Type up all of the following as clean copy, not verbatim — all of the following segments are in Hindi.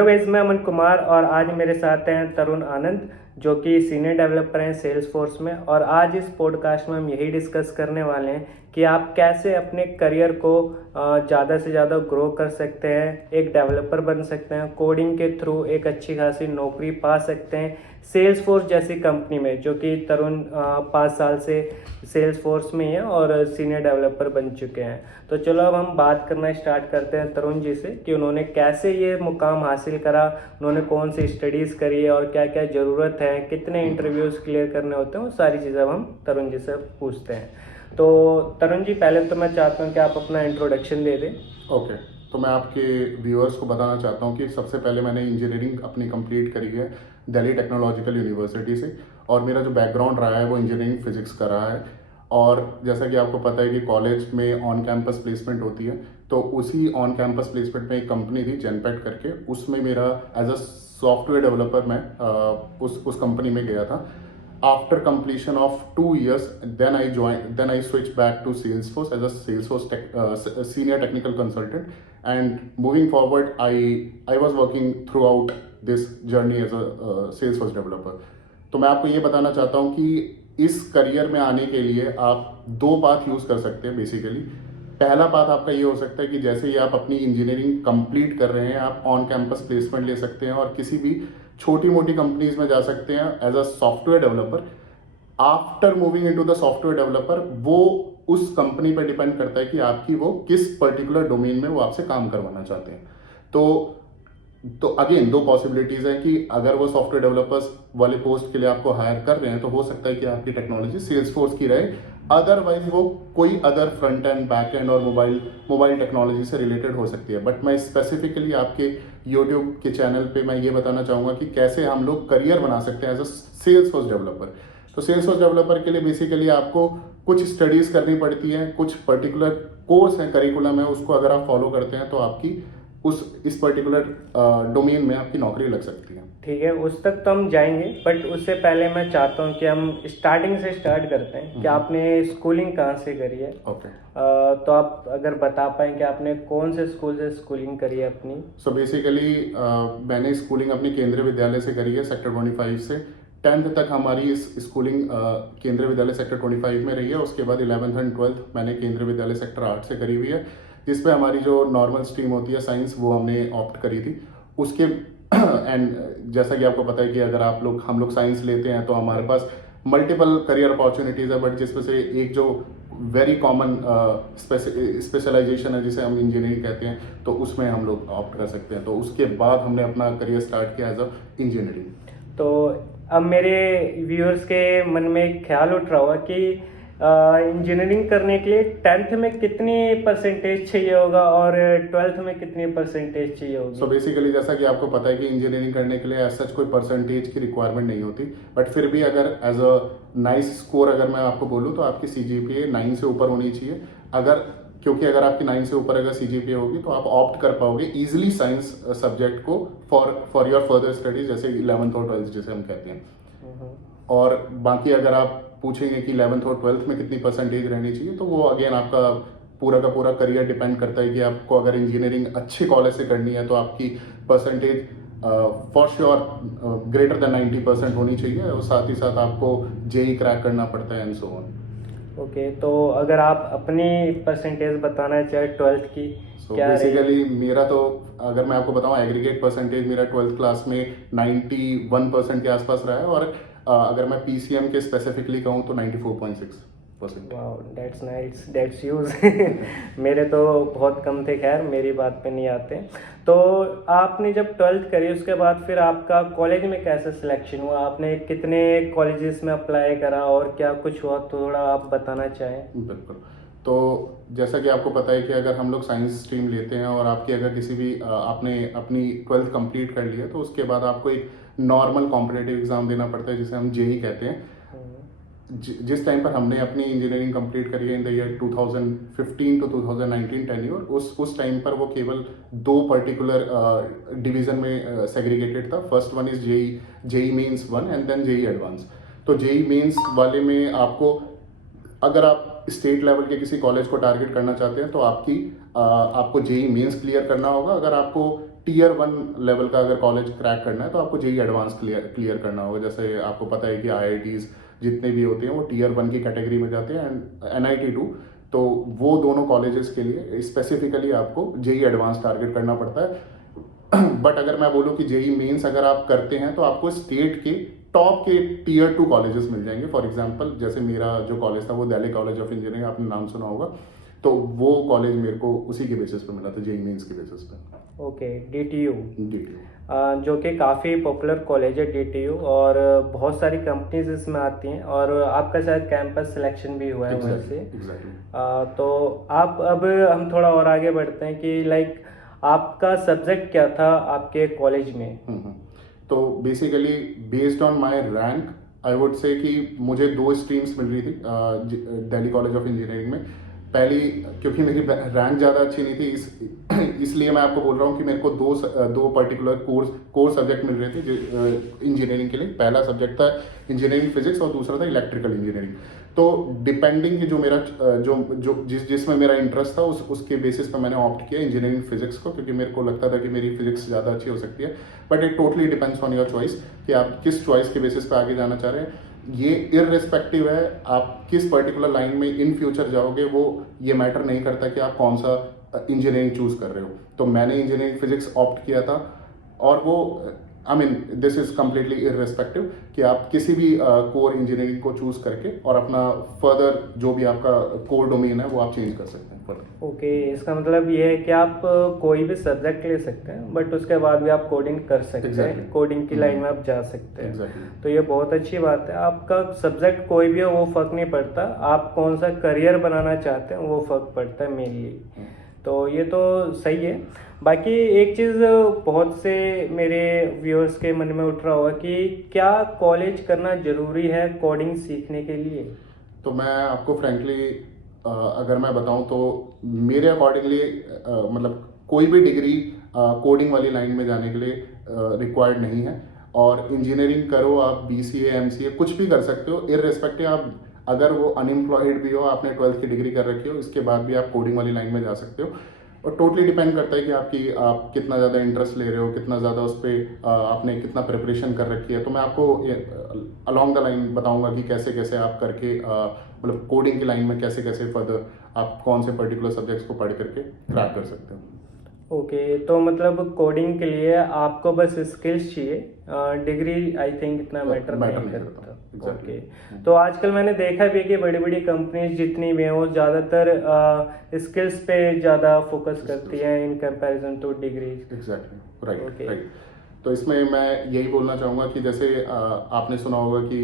गाइस, मैं अमन कुमार और आज मेरे साथ हैं तरुण आनंद जो कि सीनियर डेवलपर हैं सेल्स फोर्स में। और आज इस पॉडकास्ट में हम यही डिस्कस करने वाले हैं कि आप कैसे अपने करियर को ज़्यादा से ज़्यादा ग्रो कर सकते हैं, एक डेवलपर बन सकते हैं, कोडिंग के थ्रू एक अच्छी खासी नौकरी पा सकते हैं सेल्स फोर्स जैसी कंपनी में, जो कि तरुण 5 साल से सेल्स फोर्स में ही है और सीनियर डेवलपर बन चुके हैं। तो चलो अब हम बात करना स्टार्ट करते हैं तरुण जी से कि उन्होंने कैसे ये मुकाम हासिल करा, उन्होंने कौन सी स्टडीज़ करी है और क्या क्या ज़रूरत है, कितने इंटरव्यूज़ क्लियर करने होते हैं, वो सारी चीज़ें हम तरुण जी से पूछते हैं। तो तरुण जी, पहले तो मैं चाहता हूँ कि आप अपना इंट्रोडक्शन दे दें। ओके, तो मैं आपके व्यूअर्स को बताना चाहता हूँ कि सबसे पहले मैंने इंजीनियरिंग अपनी कंप्लीट करी है दिल्ली टेक्नोलॉजिकल यूनिवर्सिटी से। और मेरा जो बैकग्राउंड रहा है वो इंजीनियरिंग फिजिक्स का रहा है। और जैसा कि आपको पता है कि कॉलेज में ऑन कैंपस प्लेसमेंट होती है, तो उसी ऑन कैंपस प्लेसमेंट में एक कंपनी थी जेनपेट करके, उसमें मेरा एज अ सॉफ्टवेयर डेवलपर मैं उस कंपनी में गया था। After completion of 2 years, then I switched back to Salesforce as a senior technical consultant. And moving forward, I was working throughout this journey as a Salesforce developer. तो मैं आपको ये बताना चाहता हूँ कि इस करियर में आने के लिए आप दो पाथ यूज़ कर सकते हैं बेसिकली। पहला पाथ आपका ये हो सकता है कि जैसे ही आप अपनी इंजीनियरिंग कंप्लीट कर रहे हैं, आप ऑन कैंपस प्लेसमेंट ले सकते हैं और किसी भी छोटी मोटी कंपनीज में जा सकते हैं as a software developer. After moving into the software developer, वो उस कंपनी पर डिपेंड करता है कि आपकी वो किस पर्टिकुलर डोमेन में वो आपसे काम करवाना चाहते हैं। तो अगेन दो पॉसिबिलिटीज हैं कि अगर वो सॉफ्टवेयर डेवलपर्स वाले पोस्ट के लिए आपको हायर कर रहे हैं तो हो सकता है कि आपकी टेक्नोलॉजी सेल्स फोर्स की रहे, अदरवाइज वो कोई other front end back and और मोबाइल टेक्नोलॉजी से रिलेटेड हो सकती है। बट मैं स्पेसिफिकली आपके यूट्यूब के चैनल पे मैं ये बताना चाहूँगा कि कैसे हम लोग करियर बना सकते हैं as a Salesforce developer. तो सेल्स फोर्स डेवलपर के लिए बेसिकली आपको कुछ स्टडीज़ करनी पड़ती हैं, कुछ पर्टिकुलर कोर्स है, करिकुलम है, उसको अगर आप फॉलो करते हैं तो आपकी इस पर्टिकुलर डोमेन में आपकी नौकरी लग सकती है। ठीक है, उस तक तो हम जाएंगे, बट उससे पहले मैं चाहता हूँ कि हम स्टार्टिंग से स्टार्ट करते हैं कि आपने स्कूलिंग कहाँ से करी है। ओके, तो आप अगर बता पाएँ कि आपने कौन से स्कूल से स्कूलिंग करी है अपनी। सो बेसिकली मैंने स्कूलिंग अपनी केंद्रीय विद्यालय से करी है, सेक्टर 25 से। 10th तक हमारी इस स्कूलिंग केंद्रीय विद्यालय सेक्टर 25 में रही है। उसके बाद 11th एंड 12th मैंने केंद्रीय विद्यालय सेक्टर 8 से करी हुई है, जिसमें हमारी जो नॉर्मल स्ट्रीम होती है साइंस, वो हमने ऑप्ट करी थी। उसके एंड जैसा कि आपको पता है कि अगर हम लोग साइंस लेते हैं तो हमारे पास मल्टीपल करियर अपॉर्चुनिटीज़ है, बट जिसमें से एक जो वेरी कॉमन स्पेशलाइजेशन है जिसे हम इंजीनियरिंग कहते हैं, तो उसमें हम लोग ऑप्ट कर सकते हैं। तो उसके बाद हमने अपना करियर स्टार्ट किया एज अ इंजीनियरिंग। तो अब मेरे व्यूअर्स के मन में एक ख्याल उठ रहा होगा कि इंजीनियरिंग करने के लिए 10th में कितनी परसेंटेज चाहिए होगा और 12th में कितनी परसेंटेज चाहिए होगी। सो बेसिकली जैसा कि आपको पता है कि इंजीनियरिंग करने के लिए एज सच कोई परसेंटेज की रिक्वायरमेंट नहीं होती, बट फिर भी अगर एज अ नाइस स्कोर अगर मैं आपको बोलूँ तो आपकी CGPA 9 से ऊपर होनी चाहिए। क्योंकि अगर आपकी 9 से ऊपर अगर CGPA होगी तो आप ऑप्ट कर पाओगे इजिली साइंस सब्जेक्ट को फॉर योर फर्दर स्टडीज, जैसे 11th और 12th जिसे हम कहते हैं। और बाकी अगर आप पूछेंगे कि 11th और 12th में कितनी परसेंटेज रहनी चाहिए, तो वो अगेन आपका पूरा का पूरा करियर डिपेंड करता है कि आपको अगर इंजीनियरिंग अच्छे कॉलेज से करनी है तो आपकी percentage for sure greater than 90% होनी चाहिए, और साथ ही साथ आपको JEE क्रैक करना पड़ता है एंड सो ऑन। ओके, तो अगर आप अपनी परसेंटेज बताना चाहे 12th की, क्या बेसिकली मेरा तो अगर मैं आपको बताऊं, एग्रीगेट परसेंटेज मेरा 12th क्लास में 91% के आसपास रहा है, और अगर मैं PCM के स्पेसिफिकली कहूँ तो 94.6%। Wow, that's nice, that's use. मेरे तो बहुत कम थे, खैर मेरी बात पे नहीं आते। तो आपने जब 12th करी उसके बाद फिर आपका कॉलेज में कैसे सिलेक्शन हुआ, आपने कितने कॉलेजेस में अप्लाई करा और क्या कुछ हुआ, तो थोड़ा आप बताना चाहें। बिल्कुल। तो जैसा कि आपको पता है कि अगर हम लोग साइंस स्ट्रीम लेते हैं और आपकी अगर किसी भी आपने अपनी 12th कंप्लीट कर लिया, तो उसके बाद आपको एक नॉर्मल कॉम्पिटिटिव एग्जाम देना पड़ता है जिसे हम JEE कहते हैं। जिस टाइम पर हमने अपनी इंजीनियरिंग कंप्लीट करी है in the year 2015 to 2019 tenure, उस टाइम पर वो केवल दो पर्टिकुलर डिवीजन में सेग्रीगेटेड था। First one is JEE mains 1 and then JEE advance. तो JEE मेंस वाले में आपको, अगर आप स्टेट लेवल के किसी कॉलेज को टारगेट करना चाहते हैं तो आपको JEE मेंस क्लियर करना होगा। अगर आपको टीयर 1 लेवल का अगर कॉलेज क्रैक करना है तो आपको जेई एडवांस क्लियर करना होगा। जैसे आपको पता है कि आईआईटीज जितने भी होते हैं वो टीयर 1 की कैटेगरी में जाते हैं, एंड एनआईटी 2, तो वो दोनों कॉलेजेस के लिए स्पेसिफिकली आपको जेई एडवांस टारगेट करना पड़ता है। बट अगर मैं बोलूँ कि जेई मेंस अगर आप करते हैं तो आपको स्टेट के टॉप के टीयर 2 कॉलेजेस मिल जाएंगे। फॉर एग्जांपल जैसे मेरा जो कॉलेज था वो दिल्ली कॉलेज ऑफ इंजीनियरिंग, आपने नाम सुना होगा, तो वो कॉलेज मेरे को उसी के बेसिस पे मिला था, जेई मेंस के बेसिस पे। ओके, डीटीयू, डीटीयू जो कि काफ़ी पॉपुलर कॉलेज है डीटीयू, और बहुत सारी कंपनीज इसमें आती हैं, और आपका शायद कैंपस सिलेक्शन भी हुआ है वहाँ से। एग्जैक्टली। तो आप, अब हम थोड़ा और आगे बढ़ते हैं कि लाइक आपका सब्जेक्ट क्या था आपके कॉलेज में? तो basically based on my rank I would say कि मुझे 2 स्ट्रीम्स मिल रही थी दिल्ली कॉलेज ऑफ इंजीनियरिंग में। पहली, क्योंकि मेरी रैंक ज़्यादा अच्छी नहीं थी, इसलिए मैं आपको बोल रहा हूँ कि मेरे को दो पर्टिकुलर कोर सब्जेक्ट मिल रहे थे इंजीनियरिंग के लिए। पहला सब्जेक्ट था इंजीनियरिंग फिजिक्स और दूसरा था इलेक्ट्रिकल इंजीनियरिंग। तो डिपेंडिंग कि जो मेरा जो जिसमें मेरा इंटरेस्ट था उसके बेसिस पर मैंने ऑप्ट किया इंजीनियरिंग फिजिक्स को, क्योंकि मेरे को लगता था कि मेरी फिजिक्स ज़्यादा अच्छी हो सकती है। But it totally depends on your choice कि आप किस चॉइस के बेसिस पे आगे जाना चाह रहे हैं। ये इररिस्पेक्टिव है आप किस पर्टिकुलर लाइन में इन फ्यूचर जाओगे, वो ये मैटर नहीं करता कि आप कौन सा इंजीनियरिंग चूज कर रहे हो। तो मैंने इंजीनियरिंग फिजिक्स ऑप्ट किया था, और वो I mean this is completely irrespective कि आप किसी भी कोर इंजीनियरिंग को चूज करके और अपना फर्दर जो भी आपका कोर डोमेन है वो आप चेंज कर सकते हैं। ओके, इसका मतलब ये है कि आप कोई भी सब्जेक्ट ले सकते हैं, बट उसके बाद भी आप कोडिंग कर सकते हैं, कोडिंग की लाइन में आप जा सकते हैं। तो ये बहुत अच्छी बात है। आपका सब्जेक्ट कोई भी हो वो फर्क नहीं पड़ता, आप कौन सा करियर बनाना चाहते हैं वो फर्क पड़ता है मेनली। तो ये तो सही है। बाकी एक चीज़ बहुत से मेरे व्यूअर्स के मन में उठ रहा होगा कि क्या कॉलेज करना ज़रूरी है कोडिंग सीखने के लिए? तो मैं आपको फ्रेंकली अगर मैं बताऊं तो मेरे अकॉर्डिंगली मतलब कोई भी डिग्री कोडिंग वाली लाइन में जाने के लिए रिक्वायर्ड नहीं है। और इंजीनियरिंग करो आप, बीसीए एमसीए कुछ भी कर सकते हो, इररिस्पेक्टिव आप अगर वो अनएम्प्लॉयड भी हो, आपने 12th की डिग्री कर रखी हो, इसके बाद भी आप कोडिंग वाली लाइन में जा सकते हो। और टोटली डिपेंड करता है कि आप कितना ज़्यादा इंटरेस्ट ले रहे हो, कितना ज़्यादा उस पर आपने कितना प्रिपरेशन कर रखी है। तो मैं आपको अलॉन्ग द लाइन बताऊंगा कि कैसे कैसे आप करके मतलब कोडिंग की लाइन में कैसे कैसे फर्दर आप कौन से पर्टिकुलर सब्जेक्ट्स को पढ़ करके क्रैक कर सकते हो। ओके, तो मतलब कोडिंग के लिए आपको बस स्किल्स चाहिए, डिग्री आई थिंक इतना मैटर नहीं करता। ओके, तो आजकल मैंने देखा भी है कि बड़ी बड़ी कंपनीज जितनी भी हैं वो ज़्यादातर स्किल्स पे ज़्यादा फोकस करती हैं in comparison two degrees. Exactly, right. तो इसमें मैं यही बोलना चाहूँगा कि जैसे आपने सुना होगा कि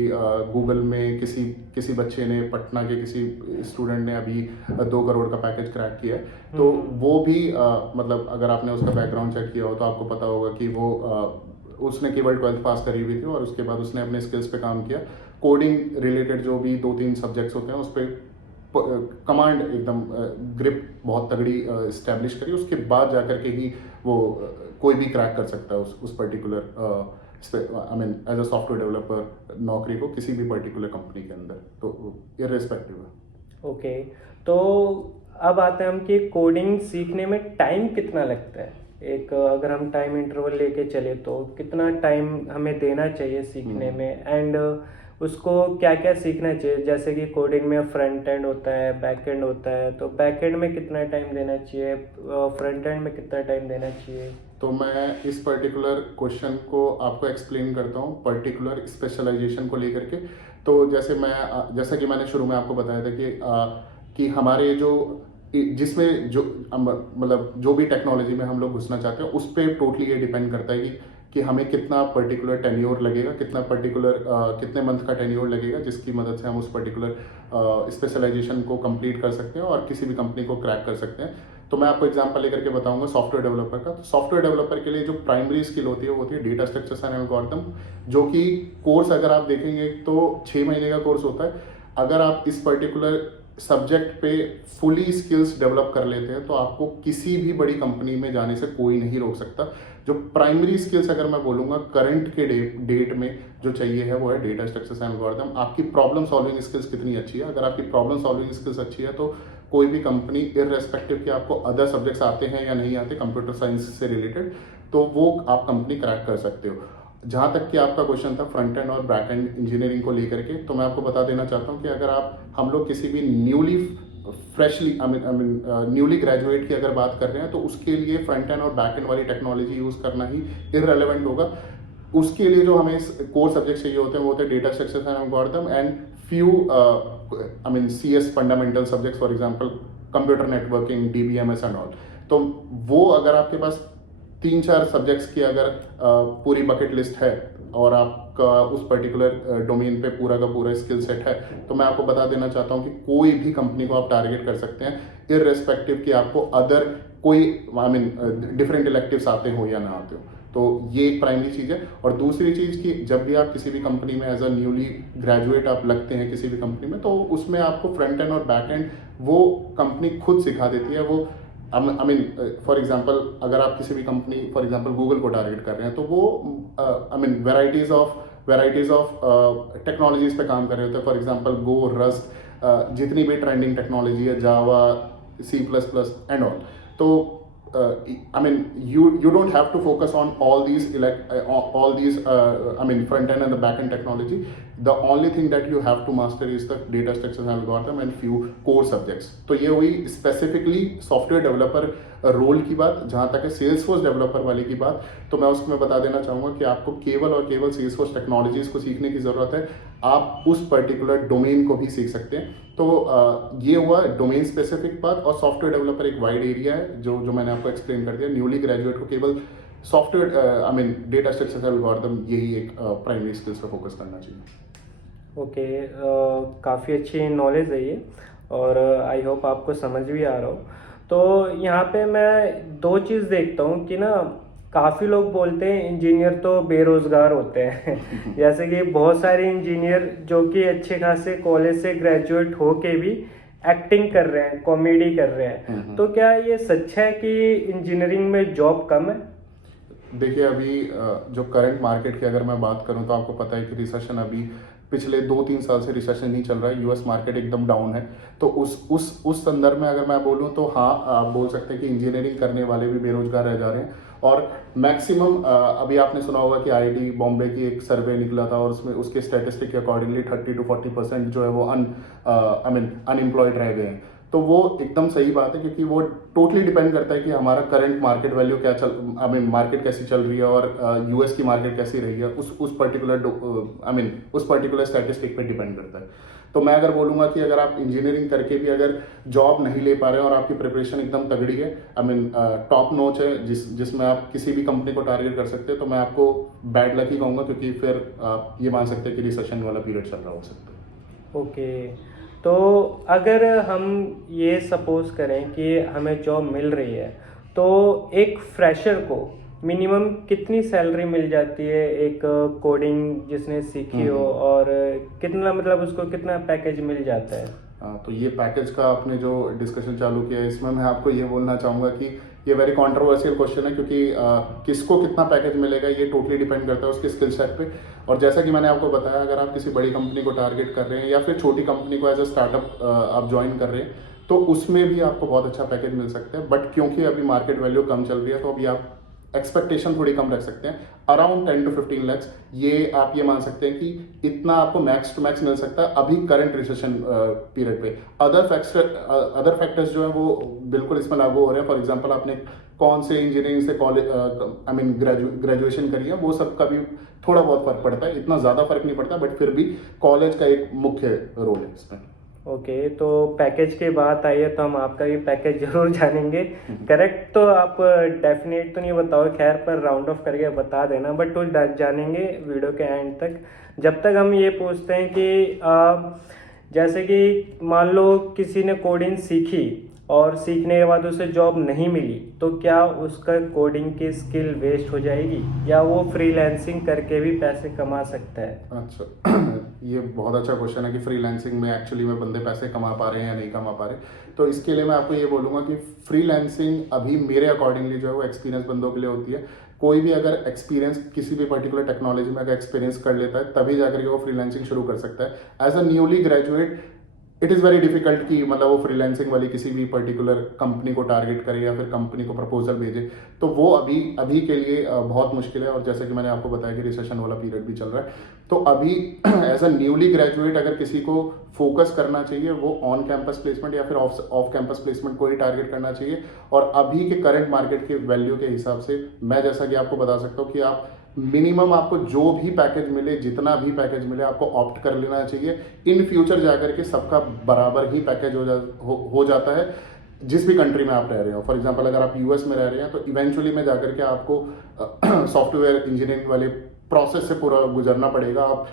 गूगल में किसी बच्चे ने, पटना के किसी स्टूडेंट ने अभी 2 करोड़ का पैकेज क्रैक किया है। तो वो भी मतलब अगर आपने उसका बैकग्राउंड चेक किया हो तो आपको पता होगा कि वो उसने केवल 12th पास करी हुई थी और उसके बाद उसने अपने स्किल्स पे काम किया। कोडिंग रिलेटेड जो भी 2-3 सब्जेक्ट्स होते हैं उस पर कमांड एकदम ग्रिप बहुत तगड़ी इस्टेब्लिश करी, उसके बाद जाकर के ही वो कोई भी क्रैक कर सकता है उस particular I mean as a software developer नौकरी को किसी भी पर्टिकुलर कंपनी के अंदर, तो इररिस्पेक्टिव है। ओके, तो अब आते हैं हम कि कोडिंग सीखने में टाइम कितना लगता है। एक अगर हम टाइम इंटरवल लेके चले तो कितना टाइम हमें देना चाहिए सीखने में, एंड उसको क्या क्या सीखना चाहिए? जैसे कि कोडिंग में फ्रंट एंड होता है, बैक एंड होता है, तो बैक एंड में कितना टाइम देना चाहिए, फ्रंट एंड में कितना टाइम देना चाहिए? तो मैं इस पर्टिकुलर क्वेश्चन को आपको एक्सप्लेन करता हूँ पर्टिकुलर स्पेशलाइजेशन को लेकर के। तो जैसा कि मैंने शुरू में आपको बताया था कि हमारे जिसमें जो मतलब जो भी टेक्नोलॉजी में हम लोग घुसना चाहते हैं उस पर टोटली ये डिपेंड करता है कि हमें कितना पर्टिकुलर टेन्योर लगेगा, कितने मंथ का टेन्योर लगेगा, जिसकी मदद से हम उस पर्टिकुलर स्पेशलाइजेशन को कंप्लीट कर सकते हैं और किसी भी कंपनी को क्रैक कर सकते हैं। तो मैं आपको एग्जांपल लेकर के बताऊंगा सॉफ्टवेयर डेवलपर का। तो सॉफ्टवेयर डेवलपर के लिए जो प्राइमरी स्किल होती है वो होती है डेटा स्ट्रक्चर्स एंड एल्गोरिथम, जो कि कोर्स अगर आप देखेंगे तो 6 महीने का कोर्स होता है। अगर आप इस पर्टिकुलर सब्जेक्ट पे फुली स्किल्स डेवलप कर लेते हैं तो आपको किसी भी बड़ी कंपनी में जाने से कोई नहीं रोक सकता। जो प्राइमरी स्किल्स अगर मैं बोलूँगा करंट के डेट में जो चाहिए है वो है डेटा स्ट्रक्चर्स एंड एल्गोरिथम। आपकी प्रॉब्लम सॉल्विंग स्किल्स कितनी अच्छी है, अगर आपकी प्रॉब्लम सॉल्विंग स्किल्स अच्छी है तो कोई भी कंपनी इररेस्पेक्टिव कि आपको अदर सब्जेक्ट्स आते हैं या नहीं आते कंप्यूटर साइंस से रिलेटेड, तो वो आप कंपनी क्रैक कर सकते हो। जहाँ तक कि आपका क्वेश्चन था फ्रंट एंड और बैक एंड इंजीनियरिंग को लेकर के, तो मैं आपको बता देना चाहता हूँ कि अगर हम लोग किसी भी freshly I mean newly graduate की अगर बात कर रहे हैं, तो उसके लिए फ्रंट एंड और बैक एंड वाली टेक्नोलॉजी यूज़ करना ही इररेलेवेंट होगा। उसके लिए जो हमें कोर सब्जेक्ट चाहिए होते हैं वो होते हैं data structures and algorithm and few I mean CS fundamental subjects, for example computer networking, DBMS and all. तो वो अगर आपके पास 3-4 सब्जेक्ट्स की अगर पूरी बकेट लिस्ट है और आपका उस पर्टिकुलर डोमेन पे पूरा का पूरा स्किल सेट है, तो मैं आपको बता देना चाहता हूँ कि कोई भी कंपनी को आप टारगेट कर सकते हैं, इररेस्पेक्टिव कि आपको अदर कोई आई मीन डिफरेंट इलेक्टिव्स आते हो या ना आते हो। तो ये एक प्राइमरी चीज़ है। और दूसरी चीज़ कि जब भी आप किसी भी कंपनी में एज अ न्यूली ग्रेजुएट आप लगते हैं किसी भी कंपनी में, तो उसमें आपको फ्रंट एंड और बैक एंड वो कंपनी खुद सिखा देती है। वो आई मीन फॉर एग्जांपल अगर आप किसी भी कंपनी फॉर एग्जांपल गूगल को टारगेट कर रहे हैं, तो वो I mean varieties of technologies पे काम कर रहे होते हैं। फॉर एग्जांपल गो, रस्ट, जितनी भी ट्रेंडिंग टेक्नोलॉजी है, जावा, C++ एंड ऑल। तो I mean, you don't have to focus on all these I mean front end and the back end technology. The only thing that you have to master is the data structures and algorithm and few core subjects. तो ये हुई स्पेसिफिकली सॉफ्टवेयर डेवलपर रोल की बात। जहाँ तक है सेल्सफोर्स डेवलपर वाले की बात, तो मैं उसमें बता देना चाहूँगा कि आपको केवल और केवल सेल्सफोर्स टेक्नोलॉजीज को सीखने की ज़रूरत है। आप उस पर्टिकुलर डोमेन को भी सीख सकते हैं। तो ये हुआ डोमेन स्पेसिफिक बात। और सॉफ्टवेयर डेवलपर एक वाइड एरिया है जो मैंने आपको एक्सप्लेन कर दिया। न्यूली ग्रेजुएट को केवल software I mean data structures algorithm यही एक प्राइमरी स्किल्स पे फोकस करना चाहिए। ओके, काफ़ी अच्छी नॉलेज है ये, और आई होप आपको समझ भी आ रहा हो। तो यहाँ पे मैं दो चीज़ देखता हूँ कि ना, काफ़ी लोग बोलते हैं इंजीनियर तो बेरोज़गार होते हैं जैसे कि बहुत सारे इंजीनियर जो कि अच्छे खासे कॉलेज से ग्रेजुएट हो के भी एक्टिंग कर रहे हैं, कॉमेडी कर रहे हैं। तो क्या ये सच है कि इंजीनियरिंग में जॉब कम है? देखिए, अभी जो करंट मार्केट की अगर मैं बात करूं, तो आपको पता है कि रिसेशन अभी पिछले 2-3 साल से रिसेशन नहीं चल रहा है। US मार्केट एकदम डाउन है। तो उस संदर्भ में अगर मैं बोलूं, तो हाँ, आप बोल सकते हैं कि इंजीनियरिंग करने वाले भी बेरोजगार रह जा रहे हैं। और मैक्सिमम अभी आपने सुना होगा कि IIT बॉम्बे की एक सर्वे निकला था, और उसमें उसके स्टैटिस्टिक के अकॉर्डिंगली 30-40% जो है वो अनएम्प्लॉयड रह गए हैं। तो वो एकदम सही बात है, क्योंकि वो टोटली डिपेंड करता है कि हमारा करंट मार्केट वैल्यू क्या मार्केट कैसी चल रही है, और US की मार्केट कैसी रही है, उस पर्टिकुलर स्टैटिस्टिक पे डिपेंड करता है। तो मैं अगर बोलूँगा कि अगर आप इंजीनियरिंग करके भी अगर जॉब नहीं ले पा रहे हैं और आपकी प्रिपरेशन एकदम तगड़ी है, टॉप नॉच है, जिसमें आप किसी भी कंपनी को टारगेट कर सकते हैं, तो मैं आपको बैड लक ही कहूँगा, क्योंकि फिर आप ये मान सकते हैं कि रिसेशन वाला पीरियड चल रहा हो सकता है। ओके, तो अगर हम ये सपोज करें कि हमें जॉब मिल रही है, तो एक फ्रेशर को मिनिमम कितनी सैलरी मिल जाती है, एक कोडिंग जिसने सीखी हो, और कितना मतलब उसको कितना पैकेज मिल जाता है? तो ये पैकेज का आपने जो डिस्कशन चालू किया है, इसमें मैं आपको ये बोलना चाहूँगा कि ये वेरी कंट्रोवर्शियल क्वेश्चन है, क्योंकि किसको कितना पैकेज मिलेगा ये टोटली डिपेंड करता है उसके स्किल सेट पे। और जैसा कि मैंने आपको बताया, अगर आप किसी बड़ी कंपनी को टारगेट कर रहे हैं या फिर छोटी कंपनी को एज अ स्टार्टअप आप ज्वाइन कर रहे हैं, तो उसमें भी आपको बहुत अच्छा पैकेज मिल सकता है। बट क्योंकि अभी मार्केट वैल्यू कम चल रही है, तो अभी आप एक्सपेक्टेशन थोड़ी कम रख सकते हैं। अराउंड 10 to 15 lakhs ये आप ये मान सकते हैं कि इतना आपको मैक्स टू मैक्स मिल सकता है अभी करंट रिसेशन पीरियड पे। अदर फैक्टर्स जो है वो बिल्कुल इसमें लागू हो रहे हैं। फॉर एग्जांपल, आपने कौन से इंजीनियरिंग से कॉलेज ग्रेजुएशन करी है, वो सब का भी थोड़ा बहुत फर्क पड़ता है। इतना ज़्यादा फर्क नहीं पड़ता, बट फिर भी कॉलेज का एक मुख्य रोल है इसमें। ओके, तो पैकेज की बात आई है तो हम आपका भी पैकेज जरूर जानेंगे। करेक्ट तो आप डेफिनेट तो नहीं बताओ, खैर, पर राउंड ऑफ करके बता देना, बट तो जानेंगे वीडियो के एंड तक। जब तक हम ये पूछते हैं कि जैसे कि मान लो किसी ने कोडिंग सीखी और सीखने के बाद उसे जॉब नहीं मिली, तो क्या उसका कोडिंग की स्किल वेस्ट हो जाएगी, या वो फ्रीलांसिंग करके भी पैसे कमा सकता है? अच्छा, ये बहुत अच्छा क्वेश्चन है कि फ्रीलांसिंग में एक्चुअली में बंदे पैसे कमा पा रहे हैं या नहीं कमा पा रहे। तो इसके लिए मैं आपको ये बोलूँगा कि फ्रीलांसिंग अभी मेरे अकॉर्डिंगली जो है वो एक्सपीरियंस बंदों के लिए होती है। कोई भी अगर एक्सपीरियंस किसी भी पर्टिकुलर टेक्नोलॉजी में अगर एक्सपीरियंस कर लेता है, तभी जाकर के वो फ्रीलांसिंग शुरू कर सकता है। As a newly graduate it is very difficult कि मतलब वो फ्रीलांसिंग वाली किसी भी पर्टिकुलर कंपनी को टारगेट करे या फिर कंपनी को प्रपोजल भेजे, तो वो अभी अभी के लिए बहुत मुश्किल है। और जैसे कि मैंने आपको बताया कि रिसेशन वाला पीरियड भी चल रहा है, तो अभी एज अ न्यूली ग्रेजुएट अगर किसी को फोकस करना चाहिए, वो ऑन कैंपस प्लेसमेंट या फिर ऑफ कैंपस प्लेसमेंट को ही टारगेट करना चाहिए। और अभी के करंट मार्केट के वैल्यू के हिसाब से मैं जैसा कि आपको बता सकता हूँ कि आप मिनिमम आपको जो भी पैकेज मिले, जितना भी पैकेज मिले, आपको ऑप्ट कर लेना चाहिए। इन फ्यूचर जाकर के सबका बराबर ही पैकेज हो जाता है जिस भी कंट्री में आप रह रहे हो। फॉर एग्जांपल अगर आप यूएस में रह रहे हैं तो इवेंचुअली में जाकर के आपको सॉफ्टवेयर इंजीनियरिंग वाले प्रोसेस से पूरा गुजरना पड़ेगा। आप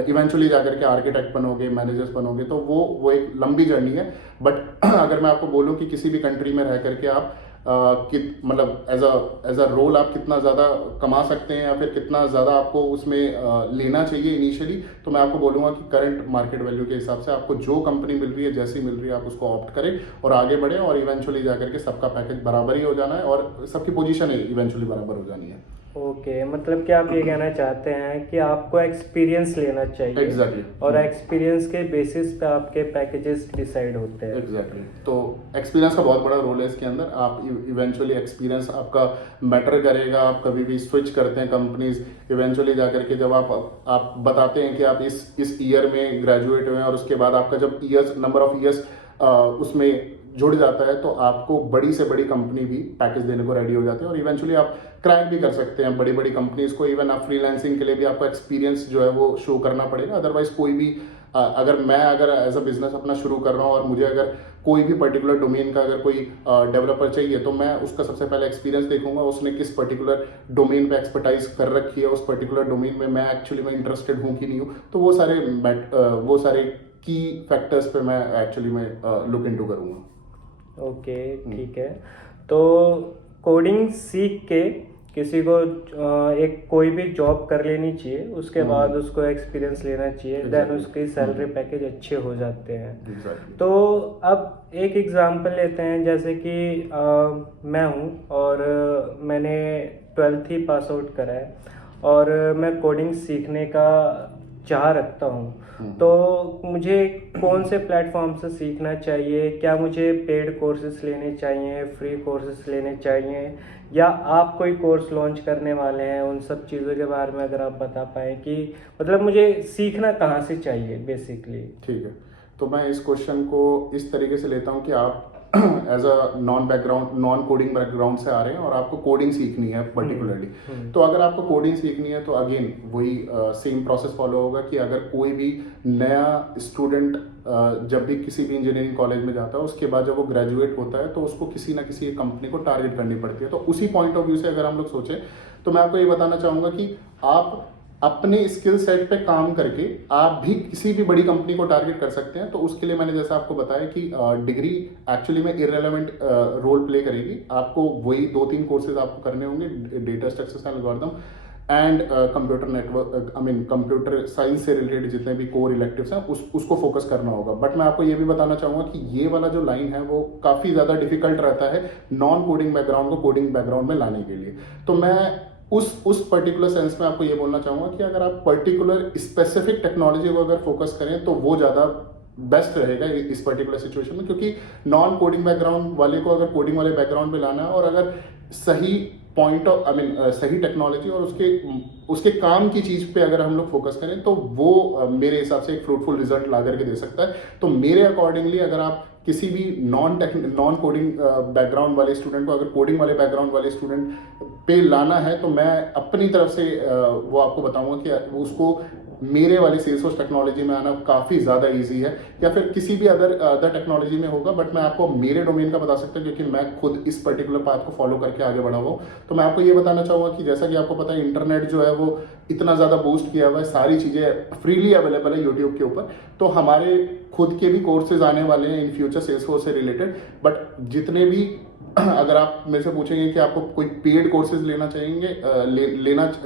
इवेंचुअली जाकर के आर्किटेक्ट बनोगे, मैनेजर्स बनोगे, तो वो एक लंबी जर्नी है। बट अगर मैं आपको बोलूँ कि किसी भी कंट्री में रह करके आप मतलब एज अ रोल आप कितना ज़्यादा कमा सकते हैं या फिर कितना ज़्यादा आपको उसमें लेना चाहिए इनिशियली, तो मैं आपको बोलूँगा कि करंट मार्केट वैल्यू के हिसाब से आपको जो कंपनी मिल रही है, जैसी मिल रही है, आप उसको ऑप्ट करें और आगे बढ़ें। और इवेंचुअली जाकर के सबका पैकेज बराबर ही हो जाना है और सबकी पोजीशन इवेंचुअली बराबर हो जानी है। ओके, मतलब कि आप ये कहना चाहते हैं कि आपको एक्सपीरियंस लेना चाहिए। एग्जैक्टली। और एक्सपीरियंस के बेसिस पे आपके पैकेजेस डिसाइड होते हैं। एग्जैक्टली। तो एक्सपीरियंस का बहुत बड़ा रोल है इसके अंदर। आप इवेंचुअली एक्सपीरियंस आपका मैटर करेगा। आप कभी भी स्विच करते हैं कंपनीज, इवेंचुअली जाकर के जब आप बताते हैं कि आप इस ईयर में ग्रेजुएट हुए हैं और उसके बाद आपका जब नंबर ऑफ ईयर्स उसमें जुड़ जाता है, तो आपको बड़ी से बड़ी कंपनी भी पैकेज देने को रेडी हो जाती है और इवेंचुअली आप क्रैक भी कर सकते हैं बड़ी बड़ी कंपनीज को। इवन आप फ्रीलांसिंग के लिए भी आपको एक्सपीरियंस जो है वो शो करना पड़ेगा। अदरवाइज कोई भी अगर एज अ बिजनेस अपना शुरू कर रहा हूँ और मुझे अगर कोई भी पर्टिकुलर डोमेन का अगर कोई डेवलपर चाहिए, तो मैं उसका सबसे पहले एक्सपीरियंस देखूंगा, उसने किस पर्टिकुलर डोमेन पे एक्सपर्टाइज कर रखी है, उस पर्टिकुलर डोमेन में मैं एक्चुअली में इंटरेस्टेड हूँ कि नहीं हूँ। तो वो सारे की फैक्टर्स पे मैं एक्चुअली में लुक इनटू करूँगा। ओके, ठीक है। तो कोडिंग सीख के किसी को एक कोई भी जॉब कर लेनी चाहिए, उसके बाद उसको एक्सपीरियंस लेना चाहिए, देन उसकी सैलरी पैकेज अच्छे हो जाते हैं। तो अब एक एग्जांपल लेते हैं, जैसे कि मैं हूँ और मैंने 12th ही पास आउट करा है और मैं कोडिंग सीखने का चाह रखता हूँ। तो मुझे कौन से प्लेटफॉर्म से सीखना चाहिए? क्या मुझे पेड कोर्सेज लेने चाहिए, फ्री कोर्सेज लेने चाहिए, या आप कोई कोर्स लॉन्च करने वाले हैं? उन सब चीज़ों के बारे में अगर आप बता पाएँ कि मतलब मुझे सीखना कहाँ से चाहिए बेसिकली। ठीक है, तो मैं इस क्वेश्चन को इस तरीके से लेता हूँ कि आप as a non coding background से आ रहे हैं और आपको कोडिंग सीखनी है पर्टिकुलरली। तो अगर आपको कोडिंग सीखनी है तो अगेन वही सेम प्रोसेस फॉलो होगा कि अगर कोई भी नया स्टूडेंट जब भी किसी भी इंजीनियरिंग कॉलेज में जाता है, उसके बाद जब वो ग्रेजुएट होता है तो उसको किसी ना किसी कंपनी को टारगेट करनी पड़ती है। तो उसी पॉइंट ऑफ व्यू से अगर हम लोग सोचें, तो मैं आपको ये बताना चाहूँगा कि आप अपने स्किल सेट पे काम करके आप भी किसी भी बड़ी कंपनी को टारगेट कर सकते हैं। तो उसके लिए मैंने जैसा आपको बताया कि डिग्री एक्चुअली में इररेलेवेंट रोल प्ले करेगी। आपको वही 2-3 कोर्सेज आपको करने होंगे, data structures and algorithm and computer network, computer science से रिलेटेड जितने भी कोर इलेक्टिव्स हैं उसको फोकस करना होगा। बट मैं आपको ये भी बताना चाहूँगा कि ये वाला जो लाइन है वो काफ़ी ज़्यादा डिफिकल्ट रहता है नॉन कोडिंग बैकग्राउंड को कोडिंग बैकग्राउंड में लाने के लिए। तो मैं उस पर्टिकुलर सेंस में आपको ये बोलना चाहूँगा कि अगर आप पर्टिकुलर स्पेसिफिक टेक्नोलॉजी को अगर फोकस करें तो वो ज़्यादा बेस्ट रहेगा इस पर्टिकुलर सिचुएशन में। क्योंकि नॉन कोडिंग बैकग्राउंड वाले को अगर कोडिंग वाले बैकग्राउंड में लाना है और अगर सही पॉइंट ऑफ सही टेक्नोलॉजी और उसके काम की चीज़ पे अगर हम लोग फोकस करें तो वो मेरे हिसाब से एक फ्रूटफुल रिजल्ट ला करके दे सकता है। तो मेरे अकॉर्डिंगली अगर आप किसी भी नॉन कोडिंग बैकग्राउंड वाले स्टूडेंट को अगर कोडिंग वाले बैकग्राउंड वाले स्टूडेंट पे लाना है, तो मैं अपनी तरफ से वो आपको बताऊंगा कि उसको मेरे वाली सेल्सफोर्स टेक्नोलॉजी में आना काफ़ी ज़्यादा इजी है, या फिर किसी भी अदर टेक्नोलॉजी में होगा। बट मैं आपको मेरे डोमेन का बता सकता हूँ क्योंकि मैं खुद इस पर्टिकुलर पाथ को फॉलो करके आगे बढ़ा हुआ हूँ। तो मैं आपको ये बताना चाहूँगा कि जैसा कि आपको पता है इंटरनेट जो है वो इतना ज़्यादा बूस्ट किया हुआ है, सारी चीज़ें फ्रीली अवेलेबल है यूट्यूब के ऊपर। तो हमारे खुद के भी कोर्सेज आने वाले हैं इन फ्यूचर सेल्सफोर्स से रिलेटेड। बट जितने भी अगर आप मेरे से पूछेंगे कि आपको कोई पेड कोर्सेज लेना चाहेंगे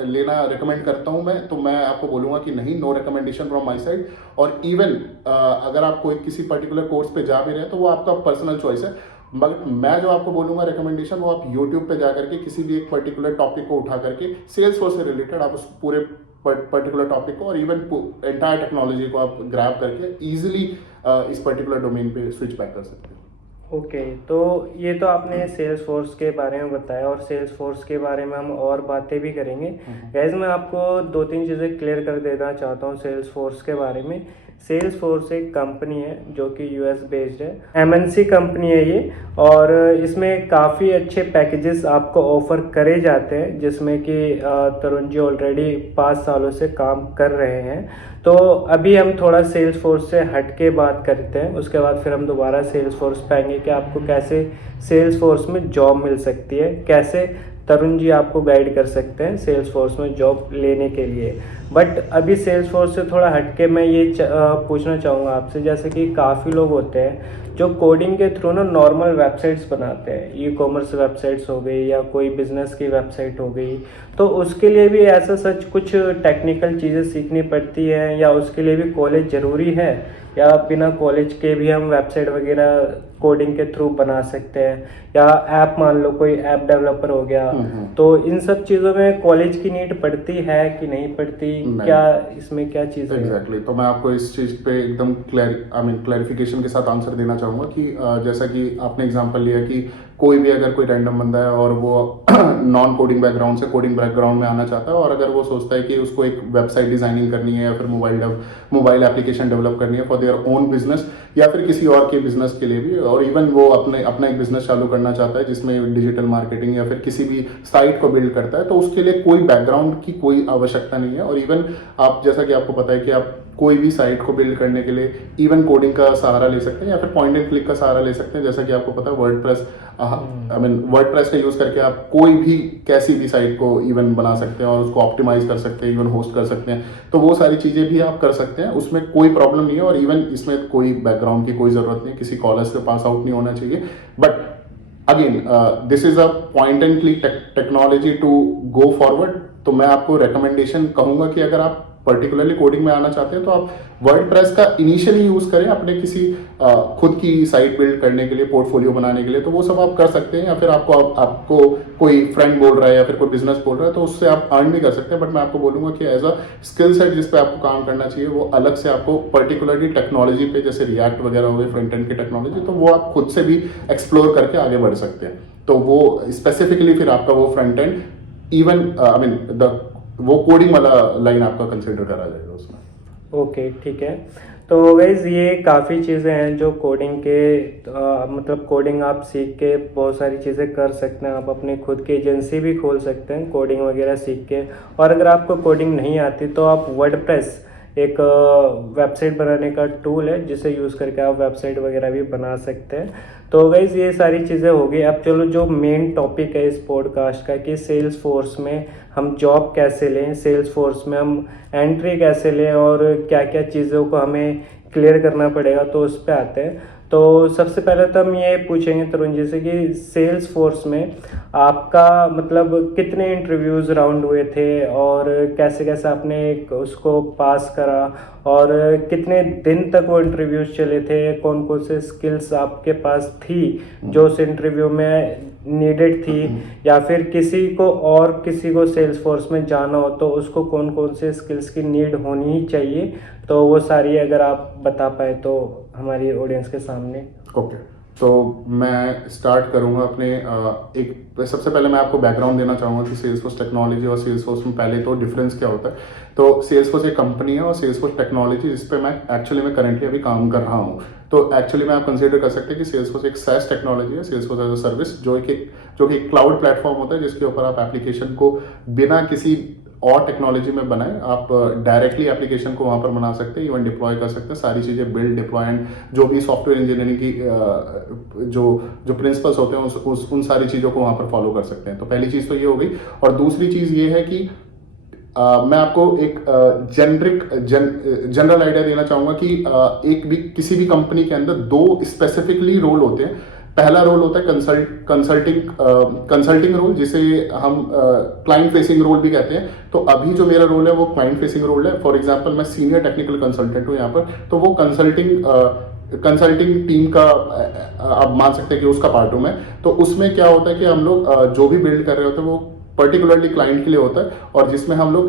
लेना रिकमेंड करता हूं मैं, तो मैं आपको बोलूंगा कि नहीं, no recommendation from my side. और इवन अगर आप कोई किसी पर्टिकुलर कोर्स पे जा भी रहे हैं तो वो आपका पर्सनल चॉइस है। मगर मैं जो आपको बोलूंगा रिकमेंडेशन, वो आप यूट्यूब पे जा करके किसी भी एक पर्टिकुलर टॉपिक को उठा करके सेल्सफोर्स से रिलेटेड आप उस पूरे पर्टिकुलर टॉपिक को और इवन एंटायर टेक्नोलॉजी को आप ग्रैब करके इजीली इस पर्टिकुलर डोमेन पे स्विच बैक कर सकते हैं। ओके, तो ये तो आपने सेल्स फोर्स के बारे में बताया और सेल्स फोर्स के बारे में हम और बातें भी करेंगे। गैस मैं आपको 2-3 चीज़ें क्लियर कर देना चाहता हूँ सेल्स फोर्स के बारे में। सेल्स फोर्स एक कंपनी है जो कि यूएस बेस्ड है, एमएनसी कंपनी है ये, और इसमें काफ़ी अच्छे पैकेजेस आपको ऑफर करे जाते हैं, जिसमें कि तरुण जी ऑलरेडी 5 सालों से काम कर रहे हैं। तो अभी हम थोड़ा सेल्स फोर्स से हट के बात करते हैं, उसके बाद फिर हम दोबारा सेल्स फोर्स पे आएंगे कि आपको कैसे सेल्स फोर्स में जॉब मिल सकती है, कैसे तरुण जी आपको गाइड कर सकते हैं सेल्स फोर्स में जॉब लेने के लिए। बट अभी सेल्स फोर्स से थोड़ा हटके मैं ये पूछना चाहूँगा आपसे, जैसे कि काफ़ी लोग होते हैं जो कोडिंग के थ्रू ना नॉर्मल वेबसाइट्स बनाते हैं, ई कॉमर्स वेबसाइट्स हो गई या कोई बिजनेस की वेबसाइट हो गई, तो उसके लिए भी ऐसा सच कुछ टेक्निकल चीज़ें सीखनी पड़ती हैं या उसके लिए भी कॉलेज ज़रूरी है, या बिना कॉलेज के भी हम वेबसाइट वगैरह कोडिंग के थ्रू बना सकते हैं, या ऐप मान लो कोई ऐप डेवलपर हो गया, तो इन सब चीज़ों में कॉलेज की नीड पड़ती है कि नहीं पड़ती, क्या इसमें क्या चीज़ है? एग्जैक्टली, तो मैं आपको इस चीज़ पे एकदम क्लैरिफिकेशन के साथ आंसर देना चाहूँगा कि जैसा कि आपने एग्जांपल लिया कि कोई भी अगर कोई रैंडम बंदा है और वो नॉन कोडिंग बैकग्राउंड से कोडिंग बैकग्राउंड में आना चाहता है और अगर वो सोचता है कि उसको एक वेबसाइट डिजाइनिंग करनी है या फिर मोबाइल एप्लीकेशन डेवलप करनी है फॉर देयर ओन बिजनेस या फिर किसी और के बिजनेस के लिए भी, और इवन वो अपना एक बिजनेस चालू करना चाहता है जिसमें डिजिटल मार्केटिंग या फिर किसी भी साइट को बिल्ड करता है, तो उसके लिए कोई बैकग्राउंड की कोई आवश्यकता नहीं है। और इवन आप जैसा कि आपको पता है कि आप कोई भी साइट को बिल्ड करने के लिए इवन कोडिंग का सहारा ले सकते हैं या फिर पॉइंट एंड क्लिक का सहारा ले सकते हैं। जैसा कि आपको पता है वर्डप्रेस का यूज करके आप कोई भी कैसी भी साइट को इवन बना सकते हैं और उसको ऑप्टिमाइज कर सकते हैं, इवन होस्ट कर सकते हैं, तो वो सारी चीजें भी आप कर सकते हैं, उसमें कोई प्रॉब्लम नहीं है। और इवन इसमें कोई बैकग्राउंड की कोई जरूरत नहीं, किसी कॉलेज से पास आउट नहीं होना चाहिए। But again this is a point and click technology to go forward. तो मैं आपको रिकमेंडेशन कहूंगा कि अगर आप पर्टिकुलरली कोडिंग में आना चाहते हैं तो आप वर्डप्रेस का इनिशियली यूज करें अपने किसी खुद की साइट बिल्ड करने के लिए, पोर्टफोलियो बनाने के लिए, तो वो सब आप कर सकते हैं। या फिर आपको कोई फ्रेंड बोल रहा है या फिर कोई बिजनेस बोल रहा है तो उससे आप अर्न भी कर सकते हैं। बट मैं आपको बोलूंगा कि एज अ स्किल सेट जिस पे आपको काम करना चाहिए वो अलग से आपको पर्टिकुलरली टेक्नोलॉजी पे, जैसे रिएक्ट वगैरह हो गए फ्रंट एंड की टेक्नोलॉजी, तो वो आप खुद से भी एक्सप्लोर करके आगे बढ़ सकते हैं। तो वो स्पेसिफिकली फिर आपका वो फ्रंट एंड इवन वो कोडिंग वाला लाइन आपका कंसिडर करा जाएगा उसमें। ओके, ठीक है। तो गाइस ये काफ़ी चीज़ें हैं जो कोडिंग के मतलब कोडिंग आप सीख के बहुत सारी चीज़ें कर सकते हैं। आप अपनी खुद की एजेंसी भी खोल सकते हैं कोडिंग वगैरह सीख के। और अगर आपको कोडिंग नहीं आती तो आप वर्डप्रेस एक वेबसाइट बनाने का टूल है जिसे यूज़ करके आप वेबसाइट वगैरह भी बना सकते हैं। तो गाइस ये सारी चीज़ें हो गई। अब चलो जो मेन टॉपिक है इस पॉडकास्ट का कि सेल्स फोर्स में हम जॉब कैसे लें, सेल्स फोर्स में हम एंट्री कैसे लें और क्या क्या चीज़ों को हमें क्लियर करना पड़ेगा, तो उस पर आते हैं। तो सबसे पहले तो हम ये पूछेंगे तरुण जी से कि सेल्स फोर्स में आपका मतलब कितने इंटरव्यूज़ राउंड हुए थे और कैसे कैसे आपने उसको पास करा और कितने दिन तक वो इंटरव्यूज़ चले थे, कौन कौन से स्किल्स आपके पास थी जो उस इंटरव्यू में नीडेड थी, या फिर किसी को सेल्स फोर्स में जाना हो तो उसको कौन कौन से स्किल्स की नीड होनी ही चाहिए, तो वो सारी अगर आप बता पाए तो हमारी ऑडियंस के सामने। ओके, तो मैं स्टार्ट करूंगा अपने सबसे पहले मैं आपको बैकग्राउंड देना चाहूँगा कि सेल्सफोर्स टेक्नोलॉजी और सेल्सफोर्स में पहले तो डिफरेंस क्या होता है। तो सेल्सफोर्स एक कंपनी है और सेल्सफोर्स टेक्नोलॉजी जिस पे मैं करंटली अभी काम कर रहा हूँ। तो एक्चुअली में आप कंसीडर कर सकते हैं कि सेल्सफोर्स एक SaaS टेक्नोलॉजी है, सेल्सफोर्स एज अ सर्विस, जो कि क्लाउड प्लेटफॉर्म होता है जिसके ऊपर आप एप्लीकेशन को बिना किसी और टेक्नोलॉजी में बनाए आप डायरेक्टली एप्लीकेशन को वहाँ पर बना सकते हैं, इवन डिप्लॉय कर सकते हैं, सारी चीज़ें बिल्ड डिप्लॉय एंड जो भी सॉफ्टवेयर इंजीनियरिंग की जो प्रिंसिपल्स होते हैं उन सारी चीज़ों को वहाँ पर फॉलो कर सकते हैं। तो पहली चीज़ तो ये हो गई। और दूसरी चीज़ ये है कि मैं आपको एक जनरल आइडिया देना चाहूँगा कि किसी भी कंपनी के अंदर 2 स्पेसिफिकली रोल होते हैं। पहला रोल होता है कंसल्टिंग रोल, जिसे हम क्लाइंट फेसिंग रोल भी कहते हैं। तो अभी जो मेरा रोल है वो क्लाइंट फेसिंग रोल है। फॉर एग्जांपल मैं सीनियर टेक्निकल कंसल्टेंट हूँ यहाँ पर, तो वो कंसल्टिंग टीम का आप मान सकते हैं कि उसका पार्ट हूँ मैं। तो उसमें क्या होता है कि हम लोग जो भी बिल्ड कर रहे होते हैं वो पर्टिकुलरली क्लाइंट के लिए होता है, और जिसमें हम लोग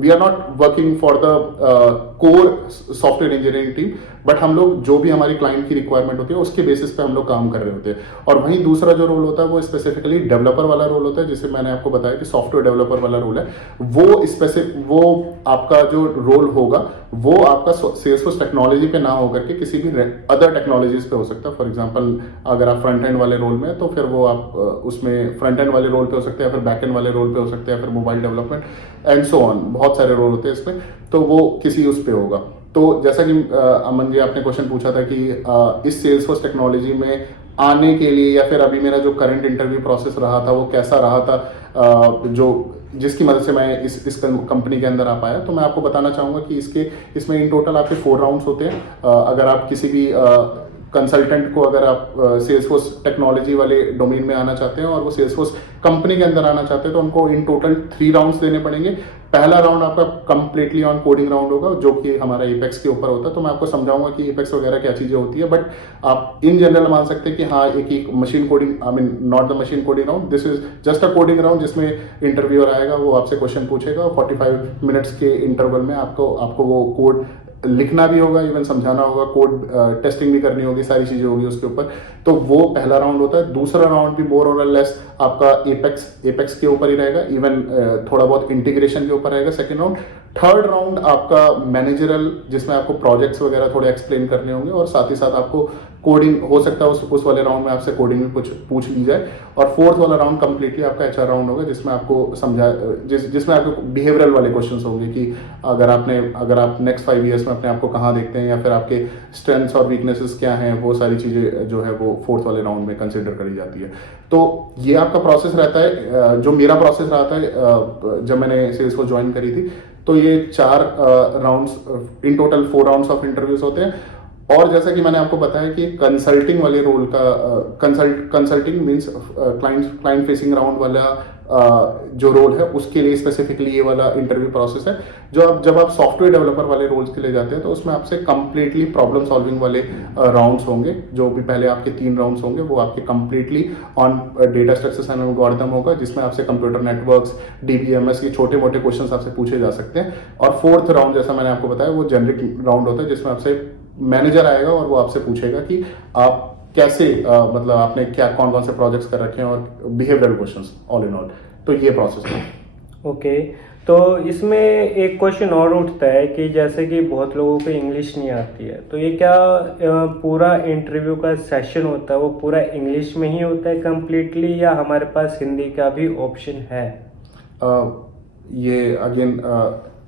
we are not working for the core software engineering team, but हम लोग जो भी हमारी क्लाइंट की रिक्वायरमेंट होती है उसके बेसिस पे हम लोग काम कर रहे होते हैं। और वहीं दूसरा जो रोल होता है वो स्पेसिफिकली डेवलपर वाला रोल होता है, जिसे मैंने आपको बताया कि सॉफ्टवेयर डेवलपर वाला रोल है। वो आपका जो रोल होगा वो आपका सेल्सफोर्स टेक्नोलॉजी पे ना होकर के किसी भी अदर टेक्नोलॉजीज पे हो सकता है। फॉर एग्जांपल अगर आप फ्रंट एंड वाले रोल में, तो फिर वो आप उसमें फ्रंट एंड वाले रोल पे हो सकते हैं, फिर बैक एंड वाले रोल पे हो सकते हैं, फिर mobile development and so on, बहुत सारे रोल होते हैं इसमें, तो वो किसी उस पे होगा। तो जैसा कि अमन जी आपने क्वेश्चन पूछा था कि इस सेल्सफोर्स टेक्नोलॉजी में आने के लिए, या फिर अभी मेरा जो करंट इंटरव्यू प्रोसेस रहा था वो कैसा रहा था, जिसकी मदद से मैं इस कंपनी के अंदर आ पाया, तो मैं आपको बताना चाहूँगा कि इसमें इन टोटल आपके 4 राउंड्स होते हैं। अगर आप किसी भी कंसल्टेंट को, अगर आप सेल्सफोर्स टेक्नोलॉजी वाले डोमेन में आना चाहते हैं और वो सेल्सफोर्स कंपनी के अंदर आना चाहते हैं, तो उनको इन टोटल 3 राउंड्स देने पड़ेंगे। पहला राउंड आपका कंप्लीटली ऑन कोडिंग राउंड होगा, जो कि हमारा एपेक्स के ऊपर होता है। तो मैं आपको समझाऊंगा कि एपेक्स वगैरह क्या चीज़ें होती है, बट आप इन जनरल मान सकते हैं कि हाँ, एक machine coding, not the machine coding round, this is just a coding round, जिसमें इंटरव्यूअर आएगा, वो आपसे क्वेश्चन पूछेगा, 45 मिनट्स के इंटरवल में आपको वो कोड लिखना भी होगा, इवन समझाना होगा, कोड टेस्टिंग भी करनी होगी, सारी चीजें होगी उसके ऊपर। तो वो पहला राउंड होता है। दूसरा राउंड भी मोर और लेस आपका एपेक्स के ऊपर ही रहेगा, इवन थोड़ा बहुत इंटीग्रेशन के ऊपर रहेगा सेकंड राउंड। थर्ड राउंड आपका मैनेजरल, जिसमें आपको प्रोजेक्ट्स वगैरह थोड़े एक्सप्लेन करने होंगे, और साथ ही साथ आपको कोडिंग, हो सकता है उस वाले राउंड में आपसे कोडिंग में कुछ पूछ ली जाए। और फोर्थ वाला राउंड कंप्लीटली आपका एचआर राउंड होगा, जिसमें आपको जिसमें आपको बिहेवियरल वाले क्वेश्चंस होंगे कि अगर आप नेक्स्ट 5 ईयर्स में अपने आप को कहाँ देखते हैं, या फिर आपके स्ट्रेंथ्स और वीकनेसेस क्या हैं, वो सारी चीज़ें जो है वो फोर्थ वाले राउंड में कंसिडर करी जाती है। तो ये आपका प्रोसेस रहता है। जो मेरा प्रोसेस रहा था जब मैंने सेल्सफोर्स ज्वाइन करी थी, तो ये 4 rounds, in total 4 rounds of interviews होते हैं। और जैसा कि मैंने आपको बताया कि कंसल्टिंग वाले रोल का consulting means client facing round वाला जो रोल है, उसके लिए स्पेसिफिकली ये वाला इंटरव्यू प्रोसेस है। जब आप सॉफ्टवेयर डेवलपर वाले रोल्स के लिए जाते हैं, तो उसमें आपसे कंप्लीटली प्रॉब्लम सॉल्विंग वाले राउंड्स होंगे। जो भी पहले आपके 3 राउंड्स होंगे, वो आपके completely on data structures and algorithm होगा, जिसमें आपसे कंप्यूटर नेटवर्क्स, डीबीएमएस के छोटे मोटे क्वेश्चंस आपसे पूछे जा सकते हैं। और फोर्थ राउंड, जैसा मैंने आपको बताया, वो जेनरिक राउंड होता है, जिसमें आपसे मैनेजर आएगा और वो आपसे पूछेगा कि आप कैसे मतलब आपने क्या कौन कौन से प्रोजेक्ट्स कर रखे हैं, और behavioural questions all in all. तो ये प्रोसेस है। ओके, तो इसमें एक क्वेश्चन और उठता है कि जैसे कि बहुत लोगों को इंग्लिश नहीं आती है, तो ये क्या पूरा इंटरव्यू का सेशन होता है वो पूरा इंग्लिश में ही होता है कंप्लीटली, या हमारे पास हिंदी का भी ऑप्शन है? ये अगेन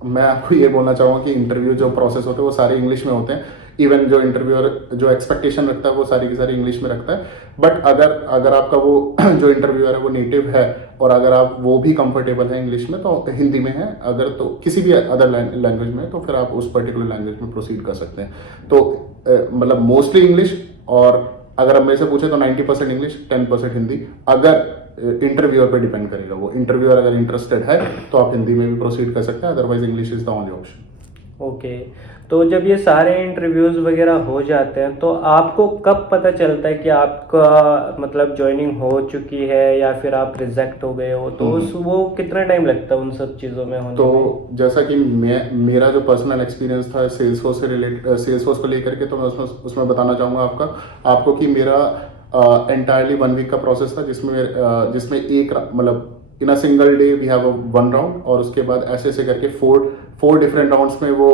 मैं आपको ये बोलना चाहूँगा कि इंटरव्यू जो प्रोसेस होते हैं वो सारे इंग्लिश में होते हैं। इवन जो इंटरव्यूअर जो एक्सपेक्टेशन रखता है वो सारी की सारी इंग्लिश में रखता है। बट अगर आपका वो जो इंटरव्यूअर है वो नेटिव है, और अगर आप वो भी कंफर्टेबल है इंग्लिश में, तो हिंदी में है। अगर तो किसी भी अदर लैंग्वेज में, तो फिर आप उस पर्टिकुलर लैंग्वेज में प्रोसीड कर सकते हैं। तो मतलब मोस्टली इंग्लिश, और अगर आप मेरे से पूछे तो 90% इंग्लिश, 10% हिंदी। अगर इंटरव्यूअर पे डिपेंड करेगा, वो इंटरव्यूअर अगर इंटरेस्टेड है तो आप हिंदी में भी प्रोसीड कर सकते हैं, otherwise English is the only option. Okay, तो जब ये सारे इंटरव्यूज वगैरह हो जाते हैं, तो आपको कब पता चलता है कि आपका मतलब ज्वाइनिंग हो चुकी है या फिर आप रिजेक्ट हो गए हो? तो वो कितना टाइम लगता है उन सब चीज़ों में होने तो में? जैसा कि मेरा जो पर्सनल एक्सपीरियंस था सेल्सफोर्स को लेकर के, तो मैं उसमें बताना चाहूँगा आपको कि मेरा एंटायरली 1 वीक का प्रोसेस था, जिसमें एक मतलब in a single day we have 1 round, और उसके बाद ऐसे ऐसे करके 4 डिफरेंट राउंड्स में वो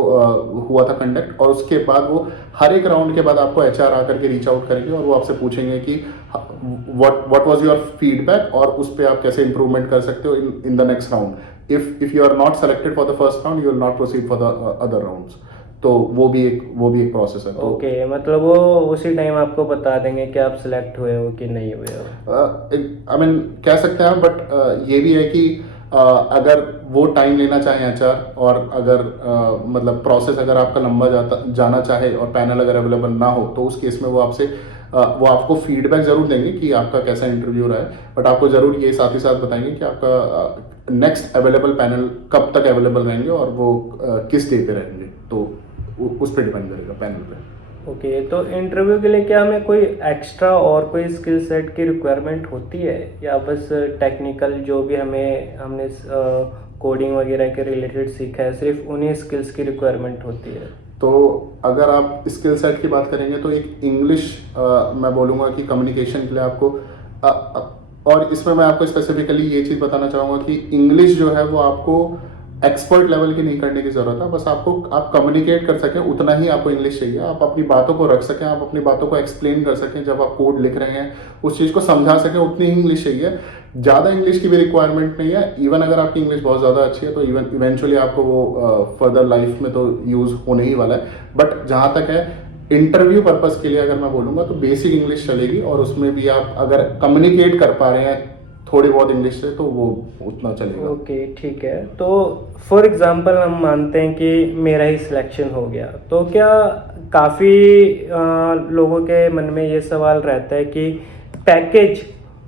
हुआ था कंडक्ट। और उसके बाद वो हर एक राउंड के बाद आपको एचआर आकर के रीच आउट करेंगे, और वो आपसे पूछेंगे कि व्हाट वाज योर फीडबैक, और उस पर आप कैसे इंप्रूवमेंट कर सकते हो in the next round. If you are not selected for the first round, you will not proceed for the other rounds. तो वो भी एक प्रोसेस है। ओके, मतलब वो उसी टाइम आपको बता देंगे कि आप सिलेक्ट हुए हो कि नहीं हुए हो? आई मीन कह सकते हैं, बट ये भी है कि अगर वो टाइम लेना चाहे एचआर, और अगर मतलब प्रोसेस अगर आपका लंबा जाना चाहे और पैनल अगर अवेलेबल ना हो, तो उस केस में वो आपको फीडबैक जरूर देंगे कि आपका कैसा इंटरव्यू रहा है। बट आपको जरूर ये साथ ही साथ बताएंगे कि आपका नेक्स्ट अवेलेबल पैनल कब तक अवेलेबल रहेंगे, और वो किस डे पे रहेंगे। तो उस पर डिपेंड करेगा पैनल पे। ओके, तो इंटरव्यू के लिए क्या हमें कोई एक्स्ट्रा और कोई स्किल सेट की रिक्वायरमेंट होती है, या बस टेक्निकल जो भी हमने कोडिंग वगैरह के रिलेटेड सीखा है सिर्फ उन्हीं स्किल्स की रिक्वायरमेंट होती है? तो अगर आप स्किल सेट की बात करेंगे तो एक इंग्लिश मैं बोलूँगा कि कम्युनिकेशन के लिए आपको और इसमें मैं आपको स्पेसिफिकली ये चीज़ बताना चाहूँगा कि इंग्लिश जो है वो आपको एक्सपर्ट लेवल की नहीं करने की ज़रूरत है। बस आपको आप कम्युनिकेट कर सकें उतना ही आपको इंग्लिश चाहिए। आप अपनी बातों को रख सकें, आप अपनी बातों को एक्सप्लेन कर सकें, जब आप कोड लिख रहे हैं उस चीज़ को समझा सकें, उतनी ही इंग्लिश चाहिए। ज़्यादा इंग्लिश की भी रिक्वायरमेंट नहीं है। इवन अगर आपकी इंग्लिश बहुत ज़्यादा अच्छी है तो इवेंचुअली आपको वो फर्दर लाइफ में तो यूज़ होने ही वाला है। बट जहाँ तक है इंटरव्यू पर्पज़ के लिए अगर मैं बोलूँगा तो बेसिक इंग्लिश चलेगी, और उसमें भी आप अगर कम्युनिकेट कर पा रहे हैं थोड़ी बहुत इंग्लिश से तो वो उतना चलेगा। ओके, ठीक है। तो फॉर एग्जांपल हम मानते हैं कि मेरा ही सिलेक्शन हो गया, तो क्या काफ़ी लोगों के मन में ये सवाल रहता है कि पैकेज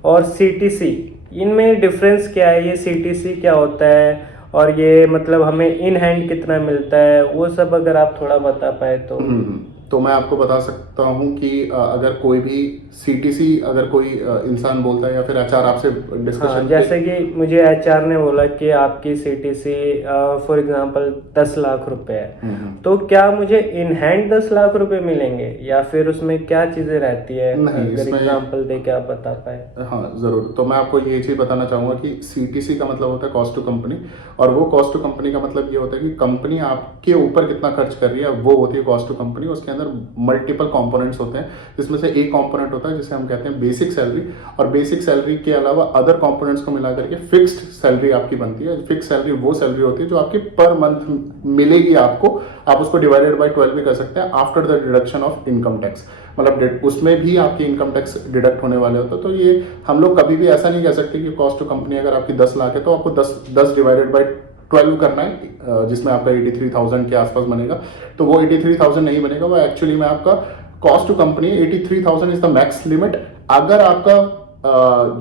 और सीटीसी इनमें डिफरेंस क्या है, ये सीटीसी क्या होता है, और ये मतलब हमें इन हैंड कितना मिलता है, वो सब अगर आप थोड़ा बता पाए तो। तो मैं आपको बता सकता हूँ कि अगर कोई भी सीटीसी अगर कोई इंसान बोलता है या फिर एचआर आपसे डिस्कशन, हाँ, जैसे कि मुझे एचआर ने बोला कि आपकी सीटीसी फॉर एग्जांपल 10 लाख रुपए है, तो क्या मुझे इन हैंड 10 लाख रुपए मिलेंगे, या फिर उसमें क्या चीजें रहती है? नहीं, अगर एग्जांपल दे के आप बता पाए। हाँ ज़रूर। तो मैं आपको ये चीज़ बताना चाहूँगा कि सीटीसी का मतलब होता है कॉस्ट टू कंपनी, और वो कॉस्ट टू कंपनी का मतलब ये होता है कि कंपनी आपके ऊपर कितना खर्च कर रही है, वो होती है कॉस्ट टू कंपनी। उसके अंदर मल्टीपल कंपोनेंट्स होते हैं, जिसमें से एक कंपोनेंट होता है जिसे हम कहते हैं बेसिक सैलरी, और बेसिक सैलरी के अलावा अदर कंपोनेंट्स को मिला करके फिक्स्ड सैलरी आपकी बनती है। फिक्स सैलरी वो सैलरी होती है जो आपकी पर मंथ मिलेगी आपको। आप उसको डिवाइडेड बाय 12 भी कर सकते हैं after the deduction of income tax, मतलब उसमें भी आपकी इनकम टैक्स डिडक्ट होने वाले होते हैं। तो ये हम लोग कभी भी ऐसा नहीं कह सकते कि कॉस्ट टू कंपनी अगर आपकी 10 लाख है तो आपको 10 डिवाइडेड बाय 12 करना है, जिसमें आपका 83,000 के आसपास बनेगा। तो वो 83,000 नहीं बनेगा, वो एक्चुअली में आपका cost to company 83,000 is the max limit. अगर आपका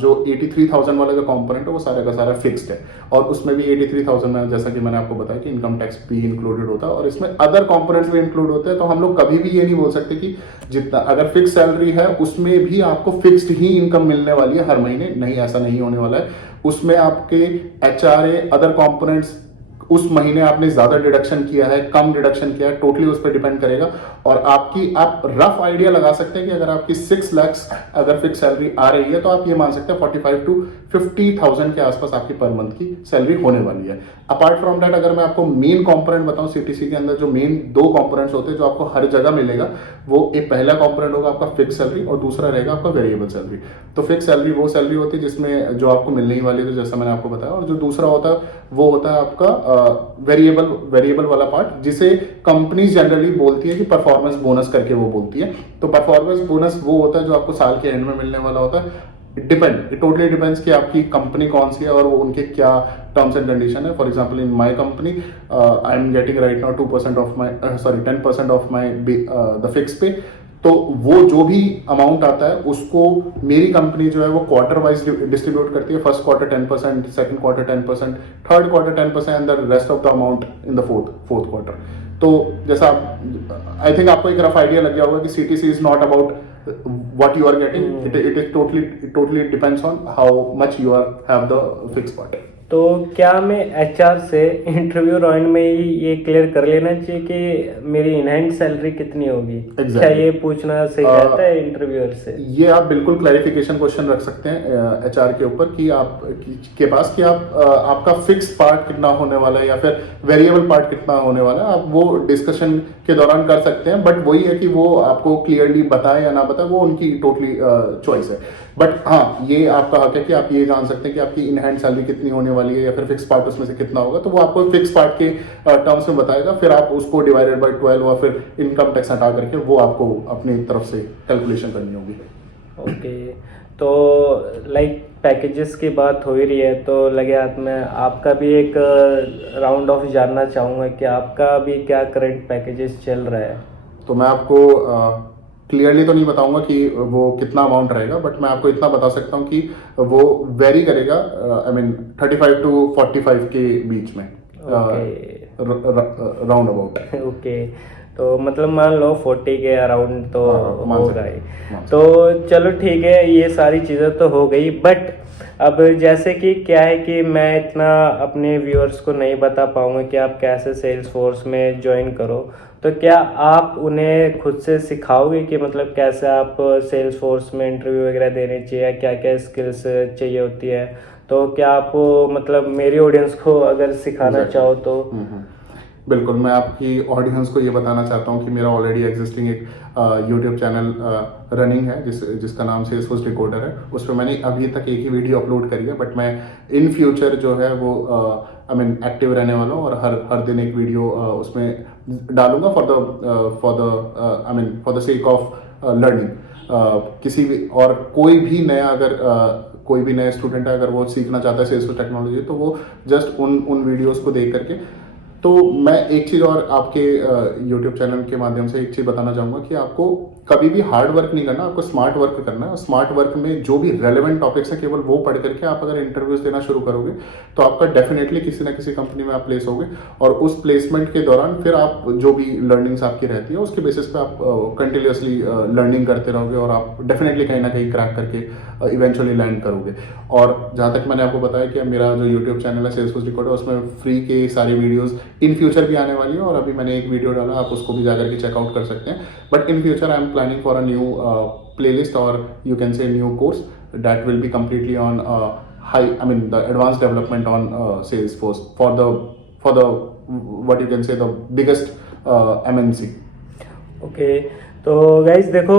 जो 83,000 वाला जो कंपोनेंट है वो सारा का सारा फिक्स्ड है, और उसमें भी 83,000 में जैसा कि मैंने आपको बताया कि इनकम टैक्स भी इंक्लूडेड होता है, और इसमें अदर कंपोनेंट्स भी इंक्लूड होते हैं। तो हम लोग कभी भी ये नहीं बोल सकते कि जितना अगर फिक्स सैलरी है उसमें भी आपको फिक्स्ड ही इनकम मिलने वाली है हर महीने, नहीं, ऐसा नहीं होने वाला है। उसमें आपके एचआरए अदर कंपोनेंट्स उस महीने आपने ज्यादा डिडक्शन किया है, कम डिडक्शन किया है, टोटली उस पर डिपेंड करेगा। और आप रफ आइडिया लगा सकते हैं कि अगर आपकी 6 लाख अगर फिक्स सैलरी आ रही है तो आप ये मान सकते हैं 45 टू 50,000 के आसपास आपकी पर मंथ की सैलरी होने वाली है। अपार्ट फ्रॉम दैट अगर मैं आपको मेन कंपोनेंट बताऊं सीटीसी के अंदर जो मेन 2 कंपोनेंट्स होते हैं जो आपको हर जगह मिलेगा, वो एक पहला कंपोनेंट होगा आपका फिक्स सैलरी और दूसरा रहेगा आपका वेरिएबल सैलरी। तो फिक्स सैलरी वो सैलरी होती है जिसमें जो आपको मिलने ही वाली है, जैसा मैंने आपको बताया, और जो दूसरा होता है वो होता है आपका वेरिएबल वाला पार्ट, जिसे कंपनी जनरली बोलती है कि परफॉर्मेंस बोनस करके वो बोलती है। तो परफॉर्मेंस बोनस वो होता है जो आपको साल के एंड में मिलने वाला होता है। इट टोटली डिपेंड्स कि आपकी कंपनी कौन सी है और वो उनके क्या टर्म्स एंड कंडीशन है। For example in my company I am getting right now 10% of my the fix पे। तो वो जो भी अमाउंट आता है उसको मेरी कंपनी जो है वो क्वार्टर वाइज डिस्ट्रीब्यूट करती है। First quarter 10%, second quarter 10%, third quarter 10%, and the rest of the amount in the fourth quarter. तो जैसा आई थिंक आपको एक रफ आइडिया लग गया होगा कि CTC is not about what you are getting. It totally depends on how much you have the fixed part. तो क्या मैं एचआर से इंटरव्यू राउंड में ही ये क्लियर कर लेना चाहिए कि मेरी इनहैंड सैलरी कितनी होगी? Exactly. क्या ये पूछना सही रहता है इंटरव्यूअर से? ये आप बिल्कुल क्लैरिफिकेशन क्वेश्चन रख सकते हैं एचआर के ऊपर कि आप के पास कि आपका फिक्स पार्ट कितना होने वाला है या फिर वेरिएबल पार्ट कितना होने वाला है। आप वो डिस्कशन के दौरान कर सकते हैं, बट वही है कि वो आपको क्लियरली बताए या ना बताए वो उनकी टोटली चॉइस है। बट हाँ, ये आपका हक है कि आप ये जान सकते हैं कि आपकी इन हैंड सैलरी कितनी होने वाली है या फिर फिक्स पार्ट उसमें से कितना होगा। तो वो आपको फिक्स पार्ट के टर्म्स में बताएगा, फिर आप उसको डिवाइडेड बाय 12 और फिर इनकम टैक्स हटा करके वो आपको अपनी तरफ से कैलकुलेशन करनी होगी। ओके, तो लाइक पैकेजेस की बात हो ही रही है तो लगे हाथ में आपका भी एक राउंड ऑफ जानना चाहूँगा कि आपका भी क्या करंट पैकेजेस चल रहा है। तो मैं आपको क्लियरली तो नहीं बताऊंगा कि वो कितना अमाउंट रहेगा, बट मैं आपको इतना बता सकता हूँ कि वो वेरी करेगा, आई मीन 35 टू 45 के बीच में, राउंड अबाउट। ओके, तो मतलब मान लो 40 के अराउंड तो मान होगा सकते ही। मान तो चलो ठीक है, ये सारी चीज़ें तो हो गई, बट अब जैसे कि क्या है कि मैं इतना अपने व्यूअर्स को नहीं बता पाऊंगा कि आप कैसे सेल्स फोर्स में ज्वाइन करो। तो क्या आप उन्हें खुद से सिखाओगे कि मतलब कैसे आप सेल्स फोर्स में इंटरव्यू वगैरह देने चाहिए, क्या क्या स्किल्स चाहिए होती है? तो क्या आप मतलब मेरी ऑडियंस को अगर सिखाना एग्जैक्टली चाहो तो? बिल्कुल, मैं आपकी ऑडियंस को ये बताना चाहता हूँ कि मेरा ऑलरेडी एग्जिस्टिंग एक यूट्यूब चैनल रनिंग है जिसका नाम सेल्सफोर्स डिकोडर है। उस पर मैंने अभी तक एक ही वीडियो अपलोड करी है, बट मैं इन फ्यूचर जो है वो आई मीन एक्टिव रहने वाला हूँ और हर दिन एक वीडियो उसमें डालूंगा for the sake of learning. किसी भी और कोई भी नया अगर कोई भी नया स्टूडेंट है, अगर वो सीखना चाहता है सेल्स टेक्नोलॉजी, तो वो जस्ट उन वीडियोस को देख करके। तो मैं एक चीज़ और आपके यूट्यूब चैनल के माध्यम से एक चीज़ बताना चाहूँगा कि आपको कभी भी हार्ड वर्क नहीं करना, आपको स्मार्ट वर्क करना है। स्मार्ट वर्क में जो भी रेलेवेंट टॉपिक्स है केवल वो पढ़ करके आप अगर इंटरव्यूज देना शुरू करोगे तो आपका डेफिनेटली किसी ना किसी कंपनी में आप प्लेस होगे, और उस प्लेसमेंट के दौरान फिर आप जो भी लर्निंग्स आपकी रहती है उसके बेसिस पे आप कंटिन्यूसली लर्निंग करते रहोगे और आप डेफिनेटली कहीं ना कहीं क्रैक करके इवेंचुअली लैंड करोगे। और जहाँ तक मैंने आपको बताया कि मेरा जो यूट्यूब चैनल है सेल्सफोर्स डिकोडर, उसमें फ्री के सारी वीडियोस इन फ्यूचर भी आने वाली है, और अभी मैंने एक वीडियो डाला, आप उसको भी जाकर के चेकआउट कर सकते हैं। But in future I am planning for a new playlist, or you can say new course that will be completely on the advanced development on Salesforce for the what you can say the biggest MNC. Okay, तो गाइज देखो,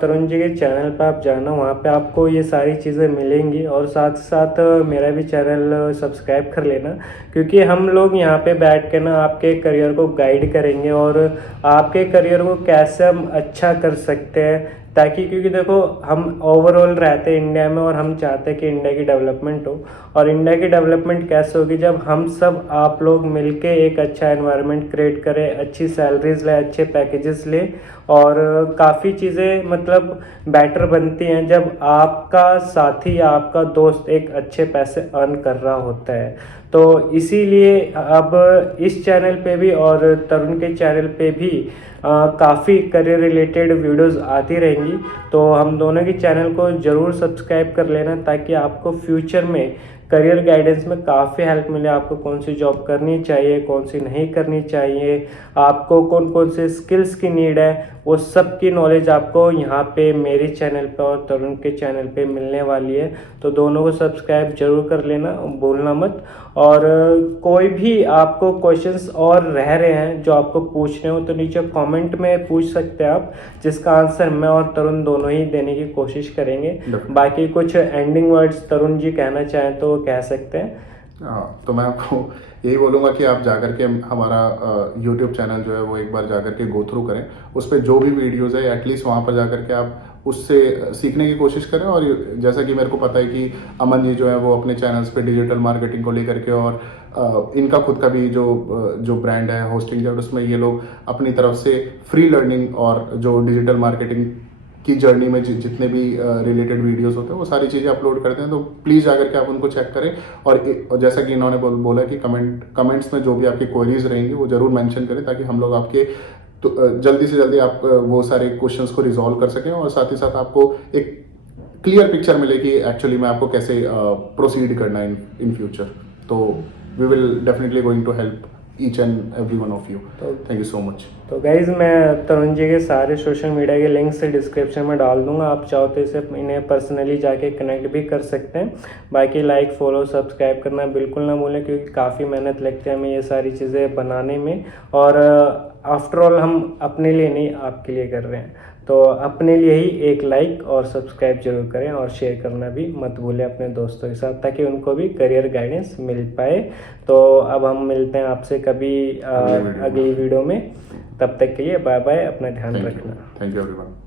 तरुण जी के चैनल पे आप जाना, वहाँ पे आपको ये सारी चीज़ें मिलेंगी, और साथ साथ मेरा भी चैनल सब्सक्राइब कर लेना, क्योंकि हम लोग यहाँ पे बैठ के ना आपके करियर को गाइड करेंगे और आपके करियर को कैसे हम अच्छा कर सकते हैं, ताकि क्योंकि देखो हम ओवरऑल रहते हैं इंडिया में और हम चाहते हैं कि इंडिया की डेवलपमेंट हो। और इंडिया की डेवलपमेंट कैसे होगी? जब हम सब आप लोग मिलके एक अच्छा एनवायरनमेंट क्रिएट करें, अच्छी सैलरीज लें, अच्छे पैकेजेस लें, और काफ़ी चीज़ें मतलब बेटर बनती हैं जब आपका साथी या आपका दोस्त एक अच्छे पैसे अर्न कर रहा होता है। तो इसीलिए अब इस चैनल पे भी और तरुण के चैनल पे भी काफ़ी करियर रिलेटेड वीडियोस आती रहेंगी। तो हम दोनों के चैनल को ज़रूर सब्सक्राइब कर लेना, ताकि आपको फ्यूचर में करियर गाइडेंस में काफ़ी हेल्प मिले। आपको कौन सी जॉब करनी चाहिए, कौन सी नहीं करनी चाहिए, आपको कौन कौन से स्किल्स की नीड है, वो सब की नॉलेज आपको यहाँ पे मेरे चैनल पे और तरुण के चैनल पे मिलने वाली है। तो दोनों को सब्सक्राइब जरूर कर लेना, भूलना मत। और कोई भी आपको क्वेश्चंस और रह रहे हैं जो आपको पूछने हो तो नीचे कमेंट में पूछ सकते हैं आप, जिसका आंसर मैं और तरुण दोनों ही देने की कोशिश करेंगे। बाकी कुछ एंडिंग वर्ड्स तरुण जी कहना चाहें तो कह सकते हैं। हाँ, तो मैं आपको यही बोलूँगा कि आप जाकर के हमारा यूट्यूब चैनल जो है वो एक बार जाकर के गो थ्रू करें। उस पर जो भी वीडियोज़ है एटलीस्ट वहाँ पर जाकर के आप उससे सीखने की कोशिश करें। और जैसा कि मेरे को पता है कि अमन जी जो है वो अपने चैनल्स पे डिजिटल मार्केटिंग को लेकर के, और इनका खुद का भी जो ब्रांड है होस्टिंग है, उसमें ये लोग अपनी तरफ से फ्री लर्निंग और जो डिजिटल मार्केटिंग की जर्नी में जितने भी रिलेटेड वीडियोस होते हैं वो सारी चीज़ें अपलोड करते हैं। तो प्लीज़ जाकर के आप उनको चेक करें, और जैसा कि इन्होंने बोला कि कमेंट्स में जो भी आपकी क्वेरीज रहेंगी वो ज़रूर मेंशन करें, ताकि हम लोग आपके जल्दी से जल्दी आप वो सारे क्वेश्चंस को रिजॉल्व कर सकें, और साथ ही साथ आपको एक क्लियर पिक्चर मिले कि एक्चुअली में आपको कैसे प्रोसीड करना है इन फ्यूचर। तो we will definitely going to help each and every one of you. Thank you so much. तो गाइज मैं तरुण जी के सारे सोशल मीडिया के लिंक्स डिस्क्रिप्शन में डाल दूंगा, आप चाहो तो इसे इन्हें पर्सनली जाके कनेक्ट भी कर सकते हैं। बाकी लाइक, फॉलो, सब्सक्राइब करना बिल्कुल ना भूलें, क्योंकि काफ़ी मेहनत लगती है हमें ये सारी चीज़ें बनाने में, और आफ्टर ऑल हम अपने लिए नहीं आपके लिए कर रहे हैं। तो अपने लिए ही एक लाइक और सब्सक्राइब जरूर करें, और शेयर करना भी मत भूलें अपने दोस्तों के साथ, ताकि उनको भी करियर गाइडेंस मिल पाए। तो अब हम मिलते हैं आपसे कभी अगली वीडियो में। तब तक के लिए बाय बाय, अपना ध्यान रखना। Thank you everyone, bye.